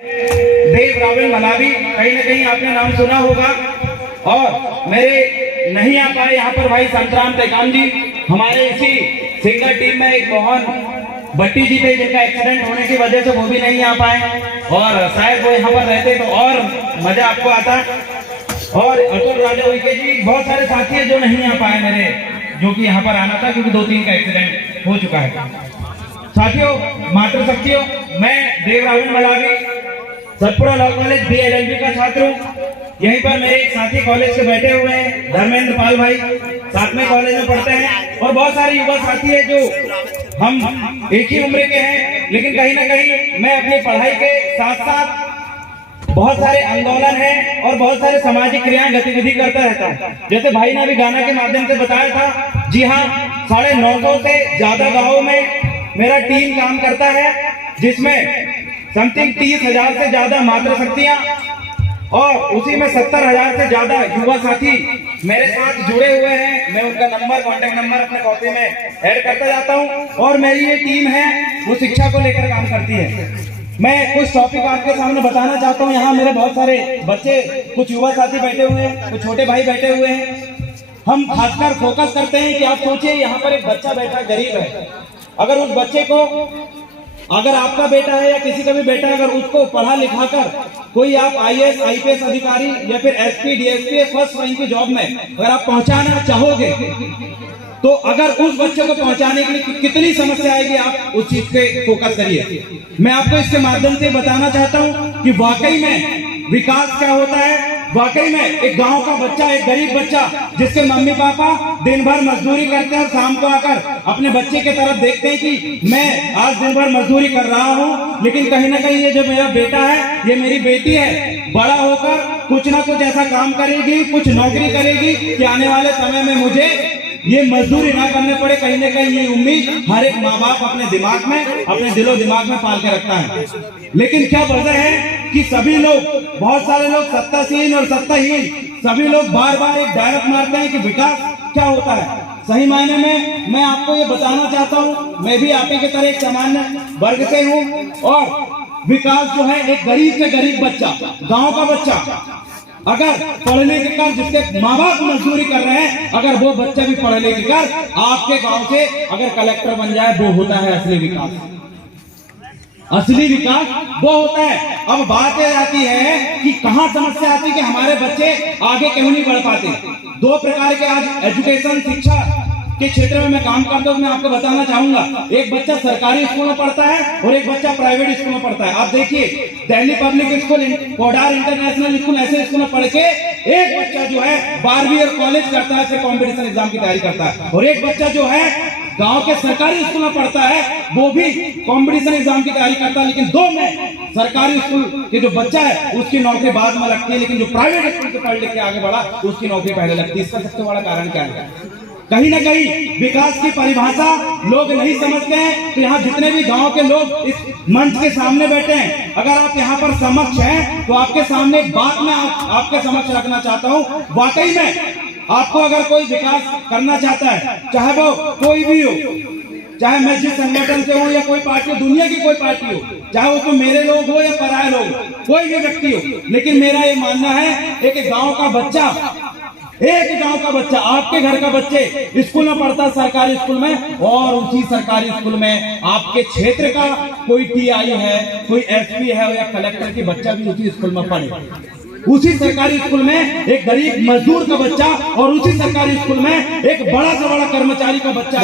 देव Rawal Malawi, कहीं ना कहीं आपने नाम सुना होगा। और मेरे नहीं आ पाए यहाँ पर भाई संतराम टेकाम जी, हमारे इसी सिंगर टीम में एक मोहन भट्टी जी थे जिनका एक्सीडेंट होने की वजह से वो भी नहीं आ पाए, और शायद वो यहाँ पर रहते तो और मजा आपको आता। और अतुल राजा उइके जी, बहुत सारे साथी है जो नहीं आ पाए मेरे, जो कि यहाँ पर आना था क्योंकि 2-3 का एक्सीडेंट हो चुका है। साथियों, मातृशक्तियों, मैं Dev Rawal Malavi Satpura law college BLLB का छात्र हूँ। यहीं पर मेरे एक साथी कॉलेज से बैठे हुए हैं, धर्मेंद्र पाल भाई, साथ में कॉलेज में पढ़ते हैं। और बहुत सारे युवा साथी है जो हम एक ही उम्र के हैं, लेकिन कहीं ना कहीं मैं अपनी पढ़ाई के साथ साथ बहुत सारे आंदोलन है और बहुत सारे सामाजिक क्रियाएं गतिविधि करता रहता है। जैसे भाई ने अभी गाना के माध्यम से बताया था, जी हाँ, 950 से ज्यादा गाँवों में मेरा टीम काम करता है, जिसमें समथिंग 30,000 से ज्यादा मातृशक्तियां और उसी में 70,000 से ज्यादा युवा साथी मेरे साथ जुड़े हुए हैं। मैं उनका नंबर, कॉन्टेक्ट नंबर अपने कॉपी में ऐड करता जाता हूं। और मेरी ये टीम है वो शिक्षा को लेकर काम करती है। मैं कुछ टॉपिक आपके सामने बताना चाहता हूं। यहाँ मेरे बहुत सारे बच्चे, कुछ युवा साथी बैठे हुए हैं, कुछ छोटे भाई बैठे हुए हैं। हम खासकर फोकस करते हैं कि आप सोचिए, यहाँ पर एक बच्चा बैठा गरीब है, अगर उस बच्चे को, अगर आपका बेटा है या किसी का भी बेटा है, अगर उसको पढ़ा लिखा कर कोई आप IAS IPS अधिकारी या फिर SP DSP फर्स्ट रैंक की जॉब में अगर आप पहुंचाना चाहोगे, तो अगर उस बच्चे को पहुंचाने के लिए कितनी समस्या आएगी, आप उस चीज पे फोकस करिए। मैं आपको इसके माध्यम से बताना चाहता हूं कि वाकई में विकास क्या होता है। वाकई में एक गांव का बच्चा, एक गरीब बच्चा जिसके मम्मी पापा दिन भर मजदूरी करते हैं और शाम को आकर अपने बच्चे की तरफ देखते हैं कि मैं आज दिन भर मजदूरी कर रहा हूं, लेकिन कहीं ना कहीं ये जो मेरा बेटा है, ये मेरी बेटी है, बड़ा होकर कुछ ना कुछ ऐसा काम करेगी, कुछ नौकरी करेगी कि आने वाले समय में मुझे ये मजदूरी ना करने पड़े। कहीं ना कहीं ये उम्मीद हर एक माँ बाप अपने दिमाग में, अपने दिलो दिमाग में पाल के रखता है। लेकिन क्या वजह है कि सभी लोग, बहुत सारे लोग सत्तासीन और सत्ताहीन, सभी लोग बार बार एक डायरेक्ट मारते हैं कि विकास क्या होता है। सही मायने में मैं आपको ये बताना चाहता हूँ, मैं भी आप ही की तरह एक सामान्य वर्ग से हूँ। और विकास जो है, एक गरीब से गरीब बच्चा, गाँव का बच्चा अगर पढ़ लिख कर, जिसके माँ बाप मजदूरी कर रहे हैं, अगर वो बच्चा भी पढ़ लिख कर आपके गांव से अगर कलेक्टर बन जाए, वो होता है असली विकास। असली विकास वो होता है। अब बात ये आती है कि कहाँ समस्या आती है कि हमारे बच्चे आगे क्यों नहीं बढ़ पाते। 2 प्रकार के आज एजुकेशन, शिक्षा के क्षेत्र में मैं काम करता हूँ। मैं आपको बताना चाहूंगा, एक बच्चा सरकारी स्कूल में पढ़ता है और एक बच्चा प्राइवेट स्कूल में पढ़ता है। आप देखिए, Delhi public school, Kodar international school, ऐसे स्कूल में पढ़ के एक बच्चा जो है 12वीं और कॉलेज करता है, फिर कॉम्पिटिशन एग्जाम की तैयारी करता है। और एक बच्चा जो है गांव के सरकारी स्कूल में पढ़ता है, वो भी कॉम्पिटिशन एग्जाम की तैयारी करता है। लेकिन 2 में सरकारी स्कूल के जो बच्चा है उसकी नौकरी बाद में लगती है, लेकिन जो प्राइवेट स्कूल से पढ़ लिख के आगे बढ़ा उसकी नौकरी पहले लगती है। इसका सबसे बड़ा कारण क्या है? कहीं ना कहीं विकास की परिभाषा लोग नहीं समझते हैं। तो यहाँ जितने भी गांव के लोग इस मंच के सामने बैठे हैं, अगर आप यहाँ पर समक्ष हैं, तो आपके सामने एक बात मैं आपके समक्ष रखना चाहता हूँ। वाकई में आपको अगर कोई विकास करना चाहता है, चाहे वो कोई भी हो, चाहे मैं जिस संगठन से हूँ या कोई पार्टी हो, दुनिया की कोई पार्टी हो, चाहे उसमें मेरे लोग हो या पराये लोग, कोई भी व्यक्ति हो, लेकिन मेरा ये मानना है, एक गांव का बच्चा, एक गांव का बच्चा, आपके घर का बच्चे स्कूल में पढ़ता है, सरकारी स्कूल में, और उसी सरकारी स्कूल में आपके क्षेत्र का कोई TI है, कोई SP है या कलेक्टर की बच्चा भी उसी स्कूल में पढ़े। उसी सरकारी स्कूल में एक गरीब मजदूर का बच्चा और उसी सरकारी स्कूल में एक बड़ा से बड़ा कर्मचारी का बच्चा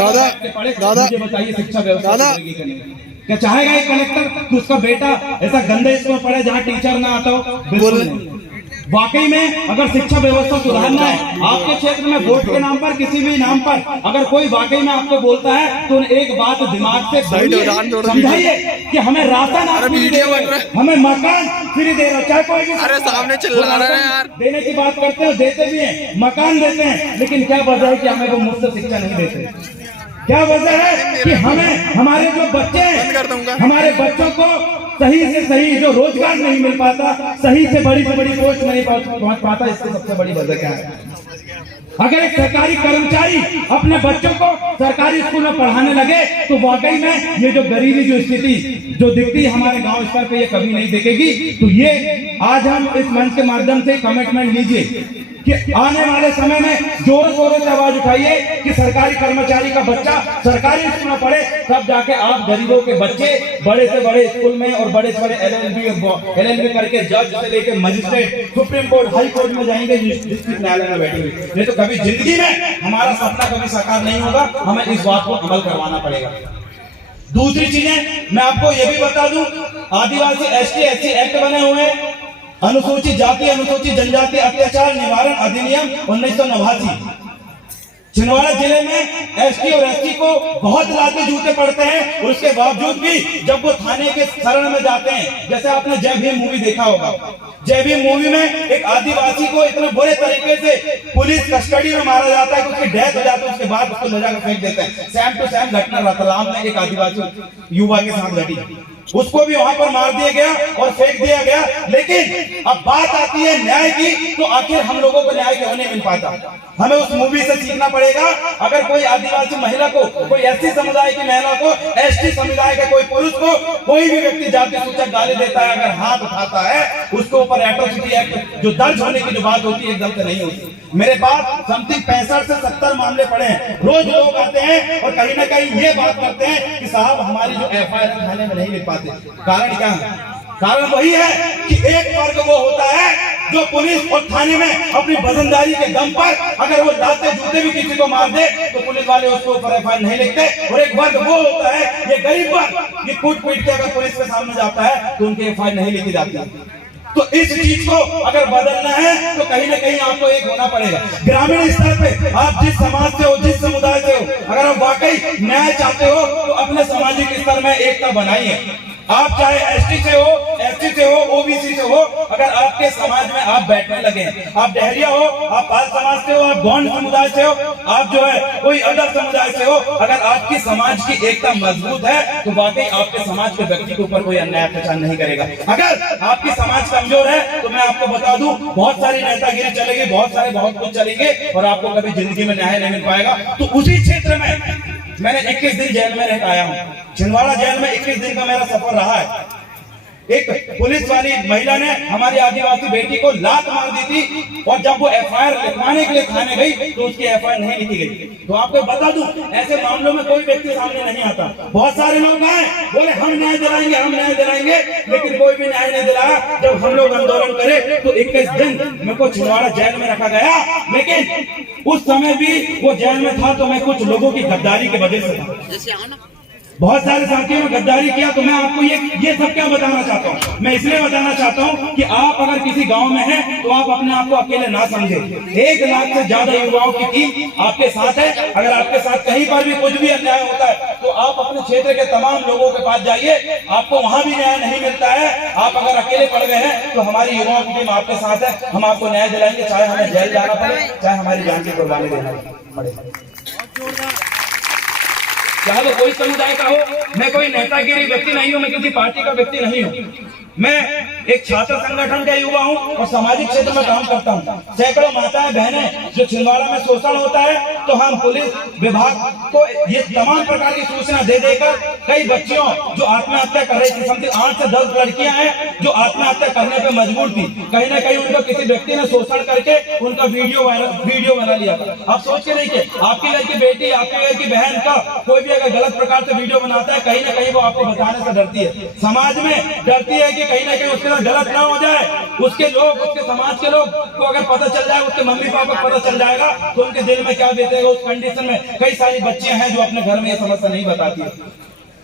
पढ़े। मुझे बताइए, शिक्षा व्यवस्था क्या चाहेगा एक कलेक्टर कि उसका बेटा ऐसा गंदे स्कूल में पढ़े जहाँ टीचर ना आता हो? बिल्कुल नहीं। वाकई में अगर शिक्षा व्यवस्था सुधारना है, आपके क्षेत्र में वोट के नाम पर, किसी भी नाम पर अगर कोई वाकई में आपको बोलता है, तो एक बात दिमाग से समझाइए कि हमें राशन आप फ्री दे रहे हो, हमें मकान फ्री दे रहे हो, चाहे कोई भी। अरे सामने चिल्ला रहे हैं यार। देने की बात करते हो, देते भी हैं, मकान देते हैं, लेकिन क्या वजह है कि हमें वो मुफ्त शिक्षा नहीं देते? क्या वजह है कि हमें, हमारे जो बच्चे हैं, हमारे बच्चों को सही से सही जो रोजगार नहीं मिल पाता, सही से बड़ी पोस्ट नहीं पहुंच पाता? इसकी सबसे बड़ी वजह क्या है? अगर एक सरकारी कर्मचारी अपने बच्चों को सरकारी स्कूल में पढ़ाने लगे तो वाकई में ये जो गरीबी जो स्थिति जो दिखती है हमारे गांव स्तर पे ये कभी नहीं दिखेगी। तो ये आज हम इस मंच के माध्यम से कमिटमेंट लीजिए कि आने वाले समय में जोर शोरों से आवाज उठाइए कि सरकारी कर्मचारी का बच्चा सरकारी स्कूल में पढ़े, तब जाके आप गरीबों के बच्चे बड़े से बड़े स्कूल में और बड़े से बड़े LLB करके जज से लेकर magistrate, supreme court, high court में जाएंगे, डिस्ट्रिक्ट न्यायालय में बैठेंगे। नहीं तो कभी जिंदगी में हमारा सपना कभी साकार नहीं होगा। हमें इस बात को अमल करवाना पड़ेगा। दूसरी चीजें मैं आपको ये भी बता दूं, आदिवासी ST/SC एक्ट बने हुए हैं, अनुसूचित जाति अनुसूचित जनजाति अत्याचार निवारण अधिनियम 1989। छिंदवाड़ा जिले में ST और SC को बहुत लाते जूते पड़ते हैं, और उसके बावजूद भी जब वो थाने के शरण में जाते हैं, जैसे आपने जय भीम मूवी देखा होगा, जय भीम मूवी में एक आदिवासी को इतने बुरे तरीके से पुलिस कस्टडी में मारा जाता है कि उसकी डेथ हो जाती है, उसके बाद उसको ले जाकर फेंक देते हैं। सेम टू सेम घटना रतलाम में एक आदिवासी युवा के साथ घटी, उसको भी वहां पर मार दिया गया और फेंक दिया गया। लेकिन अब बात आती है न्याय की, तो आखिर हम लोगों को न्याय क्यों नहीं मिल पाता? हमें उस मूवी से सीखना पड़ेगा। अगर कोई आदिवासी महिला को, कोई SC समुदाय की महिला को, ST समुदाय के कोई पुरुष को कोई भी व्यक्ति जाति सूचक गाली देता है, अगर हाथ उठाता है, उसके ऊपर एट्रोसिटी एक्ट जो दर्ज होने की जो बात होती है एकदम से नहीं होती। मेरे पास समथिंग 65 से 70 मामले पड़े हैं। रोज लोग आते हैं और कहीं ना कहीं ये बात करते हैं कि साहब हमारी जो FIR थाने में नहीं लिख पाते। कारण क्या है? कारण वही है कि एक वर्ग वो होता है जो पुलिस और थाने में अपनी वजनदारी के दम पर अगर वो लाते जूते भी किसी को मार दे तो पुलिस वाले उसको ऊपर FIR नहीं लिखते। और एक वर्ग वो होता है, ये गरीब वर्ग, ये कूट पीट के अगर पुलिस के सामने जाता है तो उनकी FIR नहीं लिखी जाती। तो इस चीज को अगर बदलना है तो कहीं ना कहीं आपको एक होना पड़ेगा। ग्रामीण स्तर पे आप जिस समाज से हो, जिस समुदाय से हो, अगर आप वाकई न्याय चाहते हो तो अपने सामाजिक स्तर में एकता बनाइए। आप चाहे ST से हो, SC से हो, OBC से हो, अगर आपके समाज में आप बैठने लगे, आप डहरिया हो, आप पाल समाज से हो, आप गौंड समुदाय से हो, आप जो है कोई अदर समुदाय से हो, अगर आपकी समाज की एकता मजबूत है तो वाकई आपके समाज के व्यक्ति के ऊपर कोई अन्याय अत्याचार नहीं करेगा। अगर आपकी समाज कमजोर है तो मैं आपको बता दूं, बहुत सारी नेतागिरी चलेगी, बहुत कुछ चलेंगे और आपको कभी जिंदगी में न्याय नहीं मिल पाएगा। तो उसी क्षेत्र में मैंने 21 दिन जेल में रह आया हूँ। छिंदवाड़ा जेल में 21 दिन का मेरा सफर रहा है। एक पुलिस वाली महिला ने हमारी आदिवासी बेटी को लात मार दी थी, और जब वो FIR लिखवाने के लिए थाने गई तो उसकी FIR नहीं लिखी गई। तो आपको बता दूं, ऐसे मामलों में कोई व्यक्ति सामने नहीं आता। बहुत सारे लोग आए, बोले हम न्याय दिलाएंगे, हम न्याय दिलाएंगे, लेकिन कोई भी न्याय नहीं दिलाया। जब हम लोग आंदोलन करे तो 21 दिन मेरे को छिंदवाड़ा जेल में रखा गया, लेकिन उस समय भी वो जेल में था तो मैं कुछ लोगों की गद्दारी की वजह से था। बहुत सारे साथियों ने गद्दारी किया। तो मैं आपको ये सब क्या बताना चाहता हूँ? मैं इसलिए बताना चाहता हूँ कि आप अगर किसी गांव में हैं तो आप अपने आप को अकेले ना समझे। 1 लाख से ज्यादा युवाओं की टीम आपके साथ है। अगर आपके साथ कहीं पर भी कुछ भी अन्याय होता है तो आप अपने क्षेत्र के तमाम लोगों के पास जाइए, आपको वहां भी न्याय नहीं मिलता है। आप अगर अकेले पड़ गए हैं तो हमारी युवाओं की टीम आपके साथ है, हम आपको न्याय दिलाएंगे, चाहे हमें जेल जाना पड़े, चाहे हमारी जान की कुर्बानी देना पड़े। चाहे तो कोई समुदाय का हो, मैं कोई नेतागिरी व्यक्ति नहीं हूं, मैं किसी पार्टी का व्यक्ति नहीं हूं। मैं एक छात्र संगठन का युवा हूं और सामाजिक क्षेत्र में काम करता हूं। सैकड़ों माताएं बहनें जो छिंदवाड़ा में शोषण होता है तो हम पुलिस विभाग को ये तमाम प्रकार की सूचना दे देकर कई बच्चियों जो आत्महत्या कर रही थी, समथिंग 8 से 10 लड़कियां हैं जो आत्महत्या करने पे मजबूर थी। कहीं ना कहीं उनको किसी व्यक्ति ने शोषण करके उनका वीडियो बना लिया था। आप सोच के देखिए, आपके घर की बेटी, आपके घर की बहन का कोई भी अगर गलत प्रकार से वीडियो बनाता है, कहीं ना कहीं वो आपको बताने से डरती है। समाज में डरती है कि कहीं ना कहीं उसके साथ गलत ना हो जाए। उसके लोग, उसके समाज के लोग को अगर पता चल जाए, उसके मम्मी पापा को पता चल जाएगा तो उनके दिल में क्या बीतेगा। उस कंडीशन में कई सारी बच्चियां हैं जो अपने घर में ये समस्या नहीं बताती है।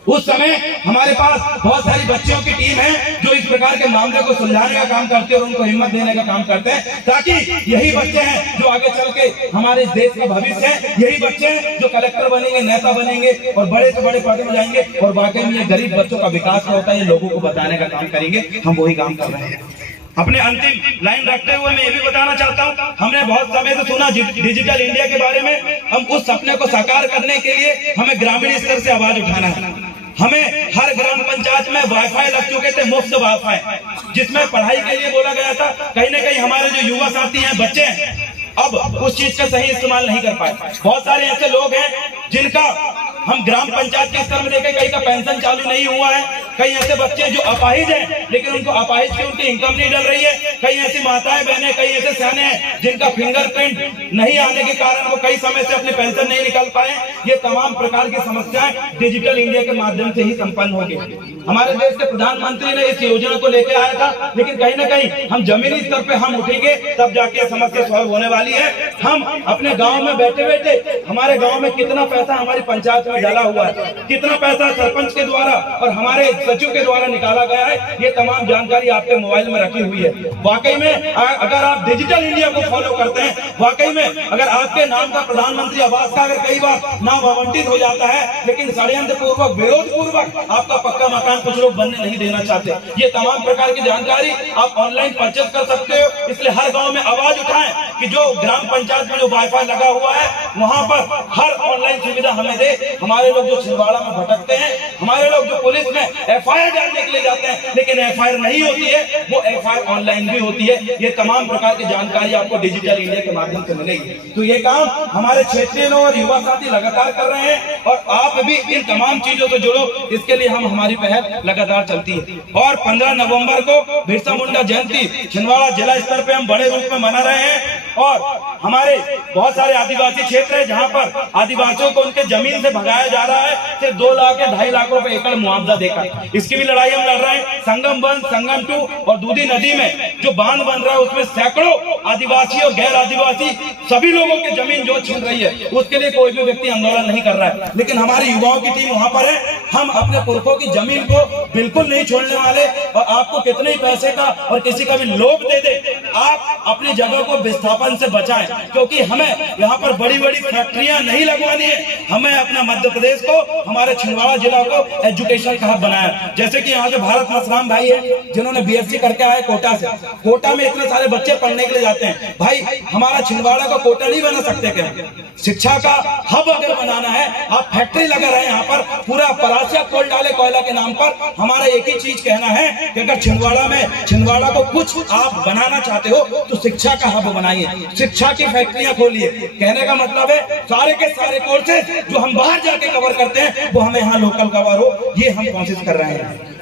उस समय हमारे पास बहुत सारी बच्चियों की टीम है जो इस प्रकार के मामले को सुलझाने का काम करते हैं और उनको हिम्मत देने का काम करते हैं, ताकि यही बच्चे हैं जो आगे चल के हमारे इस देश का भविष्य है। यही बच्चे हैं जो कलेक्टर बनेंगे, नेता बनेंगे और बड़े से बड़े पद में जाएंगे। और वाकई में ये गरीब बच्चों का विकास होता है, ये लोगों को बताने का काम करेंगे। हम वही काम कर रहे हैं। अपने अंतिम लाइन रखते हुए मैं ये भी बताना चाहता हूँ, हमने बहुत समय से सुना डिजिटल इंडिया के बारे में। हम उस सपने को साकार करने के लिए हमें ग्रामीण स्तर से आवाज उठाना है। हमें हर ग्राम पंचायत में वाईफाई लग चुके थे, मुफ्त वाईफाई, जिसमें पढ़ाई के लिए बोला गया था। कहीं ना कहीं हमारे जो युवा साथी हैं, बच्चे हैं, अब उस चीज का सही इस्तेमाल नहीं कर पाए। बहुत सारे ऐसे लोग हैं जिनका हम ग्राम पंचायत के स्तर में देखें, कहीं का पेंशन चालू नहीं हुआ है, कई ऐसे बच्चे जो अपाहिज हैं लेकिन उनको अपाहिज की उनकी इनकम नहीं डल रही है, कई ऐसी माताएं बहनें, कई ऐसे सयाने हैं जिनका फिंगरप्रिंट नहीं आने के कारण वो कई समय से अपने पेंशन नहीं निकाल पाए। ये तमाम प्रकार की समस्याएं डिजिटल इंडिया के माध्यम से ही संपन्न होगी। हमारे देश के प्रधानमंत्री ने इस योजना को लेकर आया था, लेकिन कहीं ना कहीं हम जमीनी स्तर पे हम उठेंगे तब जाके समस्या सॉल्व होने वाली है। हम अपने गांव में बैठे बैठे, हमारे गांव में कितना पैसा हमारी पंचायत में डाला हुआ है, कितना पैसा सरपंच के द्वारा और हमारे सचिव के द्वारा निकाला गया है, ये तमाम जानकारी आपके मोबाइल में रखी हुई है। वाकई में अगर आप डिजिटल इंडिया को फॉलो करते हैं, वाकई में अगर आपके नाम का प्रधानमंत्री आवास का अगर कई बार नाम आवंटित हो जाता है, लेकिन षड्यंत्र पूर्वक, विरोध पूर्वक आपका पक्का मकान कुछ लोग बनने नहीं देना चाहते, ये तमाम प्रकार की जानकारी आप ऑनलाइन परचेज कर सकते हो। इसलिए हर गांव में आवाज उठाएं कि जो ग्राम पंचायत में जो वाईफाई लगा हुआ है वहां पर हर ऑनलाइन सुविधा हमें दे। हमारे लोग जो छिंदवाड़ा में भटकते हैं, हमारे लोग जो पुलिस में एफआईआर डालने के लिए जाते हैं लेकिन एफआईआर नहीं होती है, वो एफआईआर ऑनलाइन भी होती है। ये तमाम प्रकार की जानकारी आपको डिजिटल इंडिया के माध्यम से मिलेगी। तो ये काम हमारे क्षेत्रीय लोग और युवा साथी लगातार कर रहे हैं और आप भी इन तमाम चीजों से जुड़ो, इसके लिए हम हमारी पहल लगातार चलती है। और 15 नवंबर को बिरसा मुंडा जयंती छिंदवाड़ा जिला स्तर पे हम बड़े रूप में मना रहे हैं और हमारे बहुत सारे आदिवासी क्षेत्र है जहां पर आदिवासियों को उनके जमीन से भगाया जा रहा है, सिर्फ 2 लाख या 2.5 लाख रुपए एकड़ मुआवजा देकर। इसकी भी लड़ाई हम लड़ रहे हैं। संगम 1, संगम 2 और दूधी नदी में जो बांध बन रहा है उसमें सैकड़ों आदिवासी और गैर आदिवासी सभी लोगों की जमीन जो छीन रही है, उसके लिए कोई भी व्यक्ति आंदोलन नहीं कर रहा है, लेकिन हमारी युवाओं की टीम वहां पर है। हम अपने पुरखों की जमीन को बिल्कुल नहीं छोड़ने वाले और आपको कितने ही पैसे का और किसी का भी लोभ दे दे, आप अपनी जगह को विस्थापन से बचाएं, क्योंकि हमें यहाँ पर बड़ी बड़ी फैक्ट्रियां नहीं लगवानी है। हमें अपना मध्य प्रदेश को, हमारे छिंदवाड़ा जिला को एजुकेशन का हब बनाया। जैसे कि यहाँ के भारत मसराम भाई है जिन्होंने बीएससी करके आए कोटा से, कोटा में इतने सारे बच्चे पढ़ने के लिए जाते हैं। भाई हमारा छिंदवाड़ा का कोटा नहीं बना सकते क्या? शिक्षा का हब अगर बनाना है, आप फैक्ट्री लगा रहे हैं यहाँ पर, पूरा परासिया खोल डाले कोयला के नाम पर। हमारा एक ही चीज कहना है कि अगर छिंदवाड़ा को कुछ आप बनाना चाहते हो तो शिक्षा का हब बनाइए, शिक्षा की फैक्ट्रियां खोलिए। कहने का मतलब है सारे के सारे कोर्सेज जो हम बाहर जाके कवर करते हैं वो हमें यहाँ लोकल कवर हो, ये हम कोशिश कर रहे हैं।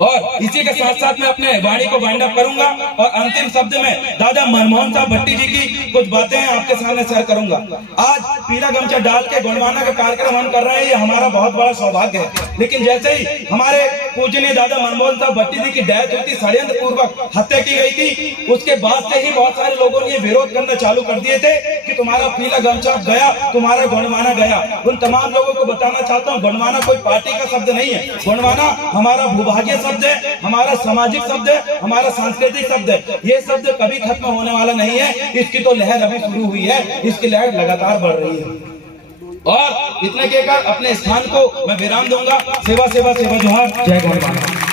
और इसी के साथ साथ मैं अपने वाणी को वाइंड अप करूंगा और अंतिम शब्द में दादा मनमोहन साहब भट्टी जी की कुछ बातें आपके सामने शेयर करूंगा। आज पीला गमछा डाल के गुणवाना का कार्यक्रम हम कर रहे हैं, ये हमारा बहुत बड़ा सौभाग्य है। लेकिन जैसे ही हमारे पूजनीय दादा मनमोहन साहब भट्टी जी की डेथ हुई थी, षड्यंत्र पूर्वक हत्या की गई थी, उसके बाद से ही बहुत सारे लोगों ने विरोध करना चालू कर दिए थे कि तुम्हारा पीला गमछा गया, तुम्हारा गुणवाना गया। उन तमाम लोगों को बताना चाहता हूँ, गुणवाना कोई पार्टी का शब्द नहीं है। गुणवाना हमारा भूभाग्य शब्द है, हमारा सामाजिक शब्द है, हमारा सांस्कृतिक शब्द है। ये शब्द कभी खत्म होने वाला नहीं है। इसकी तो लहर अभी शुरू हुई है, इसकी लहर लगातार बढ़ रही है। और इतने कहकर अपने स्थान को मैं विराम दूंगा। सेवा सेवा सेवा जोहार, जय गौरव।